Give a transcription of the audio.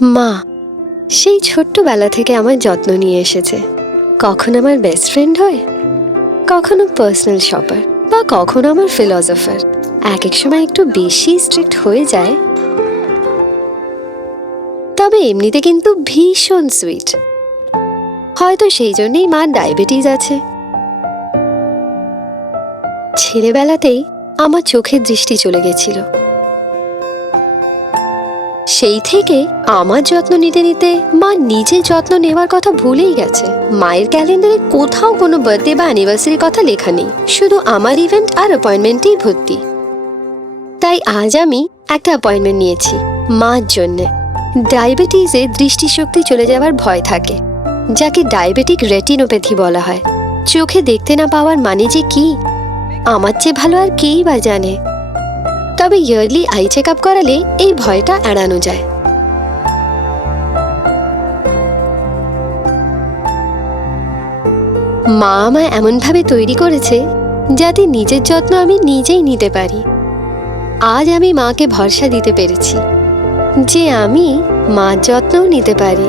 মা সেই ছোট্টবেলা থেকে আমার যত্ন নিয়ে এসেছে। কখনো আমার বেস্ট ফ্রেন্ড হয়, কখনো পার্সোনাল শপার, বা কখনো আমার ফিলসফার। এক এক সময় একটু বেশি স্ট্রিক্ট হয়ে যায়, তবে এমনিতে কিন্তু ভীষণ সুইট। হয়তো সেই জন্যই মার ডায়াবেটিস আছে। ছেলেবেলাতেই আমার চোখের দৃষ্টি চলে গেছিল, সেই থেকে আমার যত্ন নিতে নিতে মা নিজের যত্ন নেওয়ার কথা ভুলেই গেছে। মায়ের ক্যালেন্ডারে কোথাও কোনো বার্থডে বা অ্যানিভার্সারির কথা লেখা নেই, শুধু আমার ইভেন্ট আর অ্যাপয়েন্টমেন্টেই ভর্তি। তাই আজ আমি একটা অ্যাপয়েন্টমেন্ট নিয়েছি মার জন্যে। ডায়াবেটিসে দৃষ্টিশক্তি চলে যাওয়ার ভয় থাকে, যাকে ডায়াবেটিক রেটিনোপ্যাথি বলা হয়। চোখে দেখতে না পাওয়ার মানে যে কি, আমার চেয়ে ভালো আর কেই বা জানে। তবে ইয়ারলি আই চেক আপ করালে এই ভয়টা এড়ানো যায়। মা আমায় এমনভাবে তৈরি করেছে যাতে নিজের যত্ন আমি নিজেই নিতে পারি। আজ আমি মাকে ভরসা দিতে পেরেছি যে আমি মার যত্নও নিতে পারি।